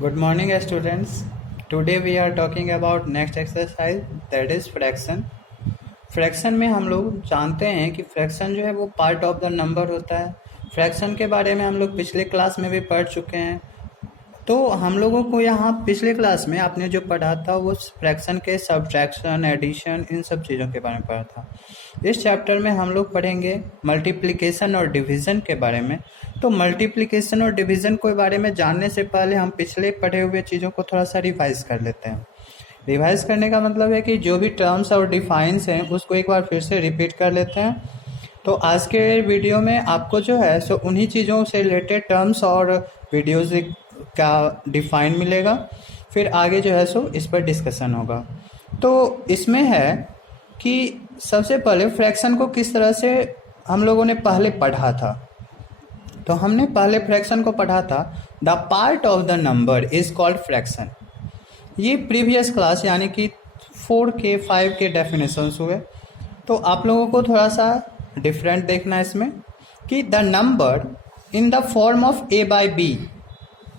Good morning, students. Today we are talking about next exercise, that is fraction. Fraction में हम लोग जानते हैं कि फ्रैक्शन जो है वो पार्ट ऑफ द नंबर होता है। फ्रैक्शन के बारे में हम लोग पिछले क्लास में भी पढ़ चुके हैं। तो हम लोगों को यहाँ पिछले क्लास में आपने जो पढ़ा था वो फ्रैक्शन के सब्ट्रैक्शन, एडिशन, इन सब चीज़ों के बारे में पढ़ा था। इस चैप्टर में हम लोग पढ़ेंगे मल्टीप्लिकेशन और डिवीज़न के बारे में। तो मल्टीप्लिकेशन और डिवीज़न के बारे में जानने से पहले हम पिछले पढ़े हुए चीज़ों को थोड़ा सा रिवाइज कर लेते हैं। रिवाइज करने का मतलब है कि जो भी टर्म्स और डिफाइंस हैं उसको एक बार फिर से रिपीट कर लेते हैं। तो आज के वीडियो में आपको जो है सो उन्हीं चीज़ों से रिलेटेड टर्म्स और वीडियोज़ का डिफाइन मिलेगा। फिर आगे जो है सो इस पर डिस्कशन होगा। तो इसमें है कि सबसे पहले फ्रैक्शन को किस तरह से हम लोगों ने पहले पढ़ा था। तो हमने पहले फ्रैक्शन को पढ़ा था, the part of the number is called fraction. ये प्रीवियस क्लास यानी कि 4 के 5 के डेफिनेशंस हुए। तो आप लोगों को थोड़ा सा डिफरेंट देखना है इसमें कि the number in the form of a by b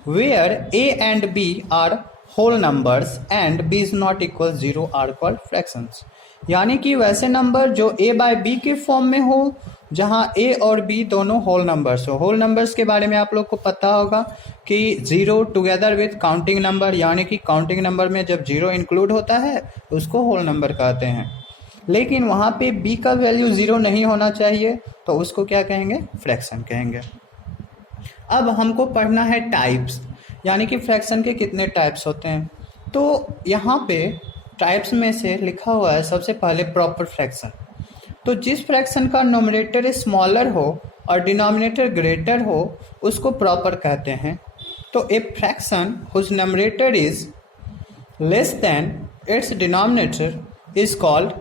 where a and b are whole numbers and b is not equal 0 are called fractions। यानी कि वैसे नंबर जो a by b के फॉर्म में हो जहां a और b दोनों होल नंबर्स हो। होल नंबर्स के बारे में आप लोग को पता होगा कि 0 टुगेदर विथ काउंटिंग नंबर, यानी कि काउंटिंग नंबर में जब 0 इंक्लूड होता है उसको होल नंबर कहते हैं। लेकिन वहाँ पे b का वैल्यू 0 नहीं होना चाहिए तो उसको क्या कहेंगे, फ्रैक्शन कहेंगे। अब हमको पढ़ना है टाइप्स, यानी कि फ्रैक्शन के कितने टाइप्स होते हैं। तो यहाँ पे टाइप्स में से लिखा हुआ है सबसे पहले प्रॉपर फ्रैक्शन। तो जिस फ्रैक्शन का नोमिनेटर स्मॉलर हो और डिनोमिनेटर ग्रेटर हो उसको प्रॉपर कहते हैं। तो a fraction whose numerator is less than its denominator is called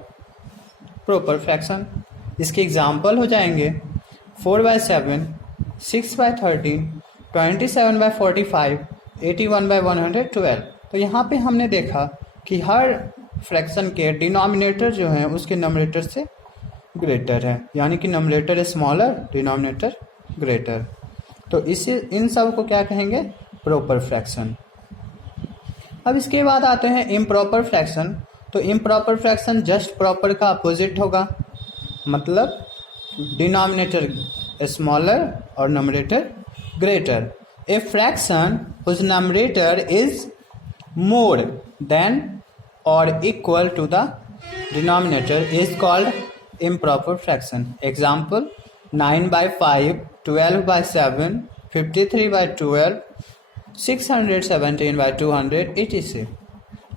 proper fraction. इसके एग्जाम्पल हो जाएंगे 4/7, 6/13, 27/45, 81/112। तो यहाँ पे हमने देखा कि हर फ्रैक्शन के डिनोमिनेटर जो हैं उसके नोमिनेटर से ग्रेटर है, यानी कि नोमिनेटर स्मॉलर, डिनोमिनेटर ग्रेटर। तो इसे इन सब को क्या कहेंगे, प्रॉपर फ्रैक्शन। अब इसके बाद आते हैं इम्प्रॉपर फ्रैक्शन। तो इम्प्रॉपर फ्रैक्शन जस्ट प्रॉपर का अपोजिट होगा, मतलब डिनोमिनेटर स्मॉलर और numerator greater. A fraction whose numerator is more than और equal to the denominator is called improper fraction। Example 9/5, 12/7, 53/12, 617/200 etc।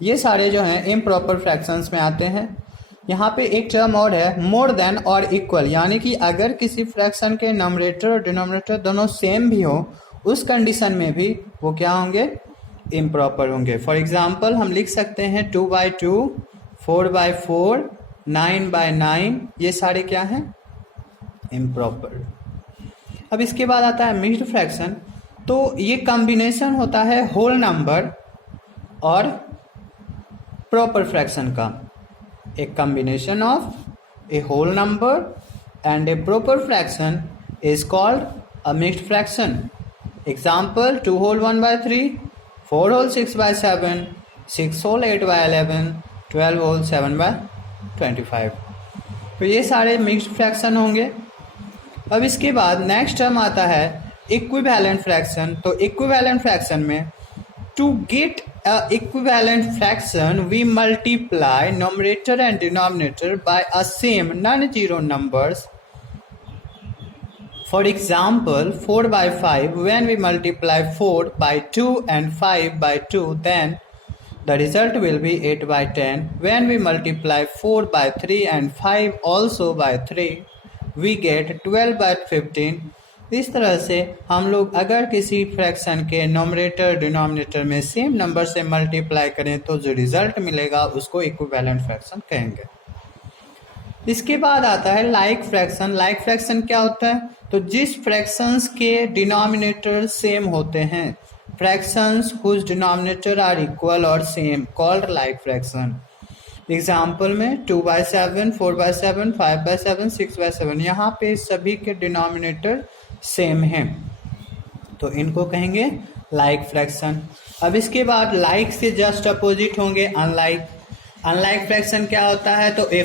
ये सारे जो हैं इम्प्रॉपर फ्रैक्शंस में आते हैं। यहाँ पे एक टर्म और है, मोर देन और इक्वल, यानी कि अगर किसी फ्रैक्शन के नोमिनेटर और डिनोमिनेटर दोनों सेम भी हो उस कंडीशन में भी वो क्या होंगे, इम्प्रॉपर होंगे। फॉर एग्जाम्पल हम लिख सकते हैं 2/2, 4/4, 9/9, ये सारे क्या हैं, इम्प्रॉपर। अब इसके बाद आता है मिक्स्ड फ्रैक्शन। तो ये कॉम्बिनेशन होता है होल नंबर और प्रॉपर फ्रैक्शन का। एक combination of a whole number and a proper fraction is called a mixed fraction. Example 2 whole 1/3, 4 whole 6/7, 6 whole 8/11, 12 whole 7/25। तो ये सारे मिक्स्ड फ्रैक्शन होंगे। अब इसके बाद नेक्स्ट टर्म आता है इक्विवेलेंट फ्रैक्शन। तो इक्विवेलेंट फ्रैक्शन में to get a equivalent fraction we multiply numerator and denominator by a same non zero numbers. For example 4/5, when we multiply 4/2 and 5/2, then the result will be 8/10. When we multiply 4/3 and 5 also by 3, we get 12/15. इस तरह से हम लोग अगर किसी fraction के nominator denominator में same number से मल्टीप्लाई करें तो जो रिजल्ट मिलेगा उसको इक्विवेलेंट फ्रैक्शन कहेंगे। इसके बाद आता है लाइक फ्रैक्शन। लाइक फ्रैक्शन क्या होता है, तो जिस फ्रैक्शंस के डिनोमिनेटर सेम होते हैं, fractions whose denominator are equal और same, called like fraction. Example में 2/7, 4/7, 5/7, 6/7, यहाँ पे सभी के डिनोमिनेटर सेम हैं तो इनको कहेंगे लाइक फ्रैक्शन। अब इसके बाद लाइक से जस्ट अपोजिट होंगे अनलाइक। अनलाइक फ्रैक्शन क्या होता है? तो ए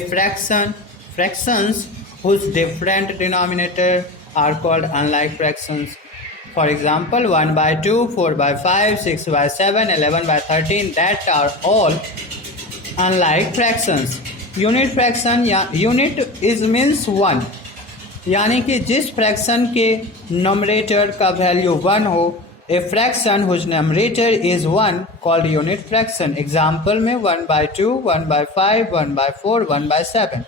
fractions whose different denominator are called unlike fractions. For example, 1 by 2, 4 by 5, 6 by 7, 11 by 13, that are all unlike fractions. Unit fraction या यूनिट इज मीन्स 1, यानी कि जिस फ्रैक्शन के नोमरेटर का वैल्यू 1 हो, a fraction whose numerator is 1 called unit fraction. Example में 1 by 2, 1 by 5, 1 by 4, 1 by 7।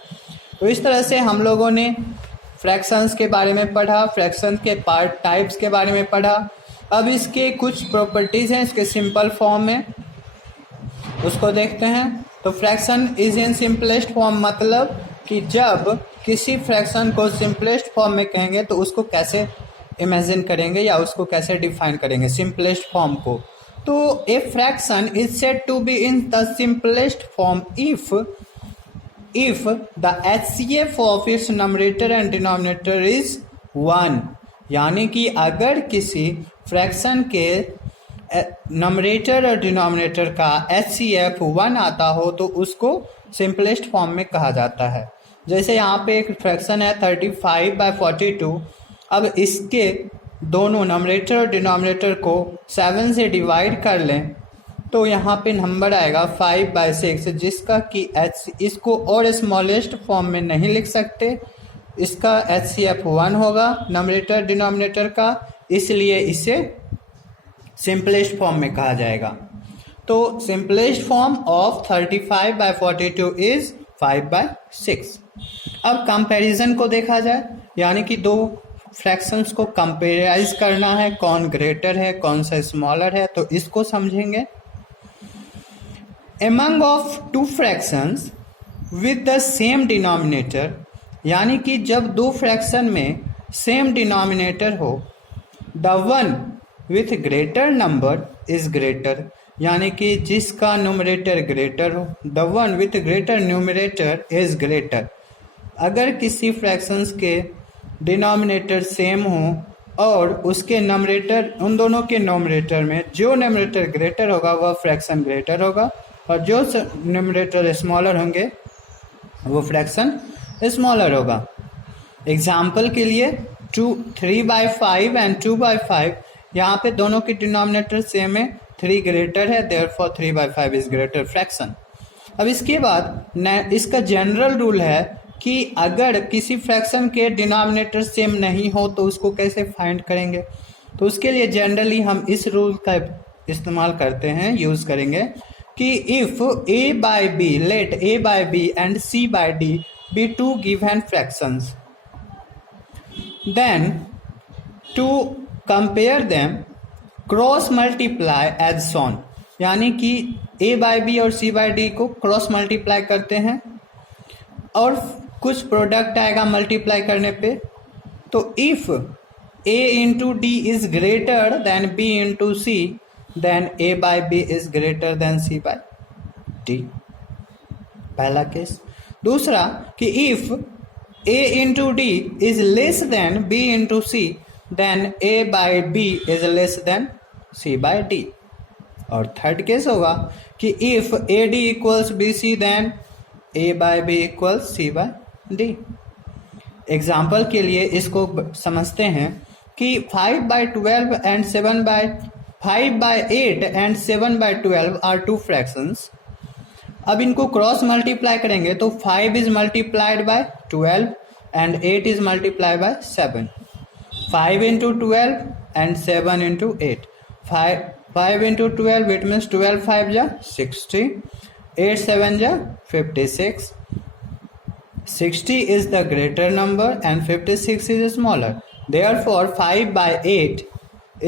तो इस तरह से हम लोगों ने फ्रैक्शंस के बारे में पढ़ा, फ्रैक्शन के पार्ट टाइप्स के बारे में पढ़ा। अब इसके कुछ प्रॉपर्टीज हैं इसके सिंपल फॉर्म में, उसको देखते हैं। तो fraction is in simplest form, मतलब कि जब किसी फ्रैक्शन को सिंपलेस्ट फॉर्म में कहेंगे तो उसको कैसे इमेजिन करेंगे या उसको कैसे डिफाइन करेंगे सिंपलेस्ट फॉर्म को। तो a fraction is said to be in the simplest form if the HCF of its numerator and denominator is 1, यानी कि अगर किसी फ्रैक्शन के नमरेटर और डिनोमिनेटर का HCF 1 आता हो तो उसको सिंपलेस्ट फॉर्म में कहा जाता है। जैसे यहाँ पे एक फ्रैक्शन है 35/42। अब इसके दोनों नमरेटर और डिनोमिनेटर को 7 से डिवाइड कर लें तो यहाँ पे नंबर आएगा 5/6, जिसका कि इसको और स्मॉलेस्ट फॉर्म में नहीं लिख सकते, इसका HCF 1 होगा नमरेटर डिनोमिनेटर का, इसलिए इसे सिंपलेस्ट फॉर्म में कहा जाएगा। तो सिंपलेस्ट फॉर्म ऑफ 35/42 इज 5/6। अब कंपैरिजन को देखा जाए, यानी कि दो फ्रैक्शंस को कंपेराइज करना है, कौन ग्रेटर है कौन सा स्मॉलर है, तो इसको समझेंगे। Among of two fractions with the same denominator, यानी कि जब दो फ्रैक्शन में सेम डिनोमिनेटर हो, the one with greater number is greater, यानी कि जिसका न्यूमरेटर ग्रेटर हो, the one with greater numerator is greater। अगर किसी फ्रैक्शंस के डिनोमिनेटर सेम हो और उसके नमरेटर, उन दोनों के नोमरेटर में जो नमरेटर ग्रेटर होगा वह फ्रैक्शन ग्रेटर होगा और जो न्यूमरेटर स्मॉलर होंगे वो फ्रैक्शन स्मॉलर होगा। एग्जाम्पल के लिए 3/5 एंड 2/5, यहाँ पे दोनों की डिनोमिनेटर सेम है, 3 ग्रेटर है, देयरफॉर 3/5 इज ग्रेटर फ्रैक्शन। अब इसके बाद इसका जनरल रूल है कि अगर किसी फ्रैक्शन के डिनोमिनेटर सेम नहीं हो तो उसको कैसे फाइंड करेंगे। तो उसके लिए जनरली हम इस रूल का इस्तेमाल करते हैं, यूज करेंगे कि if a/b, let a/b and c/d be two given fractions, then to compare them cross multiply as shown, यानी कि a/b और c/d को क्रॉस मल्टीप्लाई करते हैं और कुछ प्रोडक्ट आएगा मल्टीप्लाई करने पे। तो if a into d is greater than b into c, then a/b is greater than c/d, पहला केस। दूसरा कि if a into d is less than b into c, then a/b is less than c/d। और third case होगा कि if ad equals bc, then a/b equals c/d। Example के लिए इसको समझते हैं कि 5/12 and 5/8 and 7/12 are two fractions। अब इनको क्रॉस मल्टीप्लाई करेंगे तो 5 is multiplied by 12 and 8 is multiplied by 7। 5 into 12 and 7 into 8। 5 into 12 it means 12 5 ja 60, 8 7 ja 56। 60 is the greater number and 56 is smaller, therefore 5/8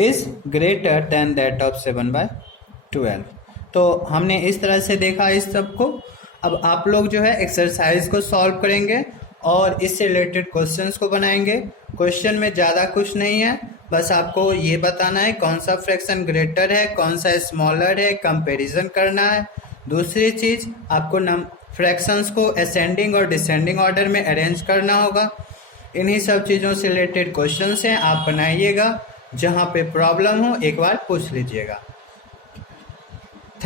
is greater than that of 7/12। तो हमने इस तरह से देखा इस सब को। अब आप लोग जो है एक्सरसाइज को सॉल्व करेंगे और इससे रिलेटेड क्वेश्चंस को बनाएंगे। क्वेश्चन में ज़्यादा कुछ नहीं है, बस आपको ये बताना है कौन सा फ्रैक्शन ग्रेटर है कौन सा स्मॉलर है, कंपैरिजन करना है। दूसरी चीज़ आपको फ्रैक्शंस को असेंडिंग और डिसेंडिंग ऑर्डर में अरेंज करना होगा। इन्हीं सब चीज़ों से रिलेटेड क्वेश्चंस हैं, आप बनाइएगा जहाँ पे प्रॉब्लम हो एक बार पूछ लीजिएगा।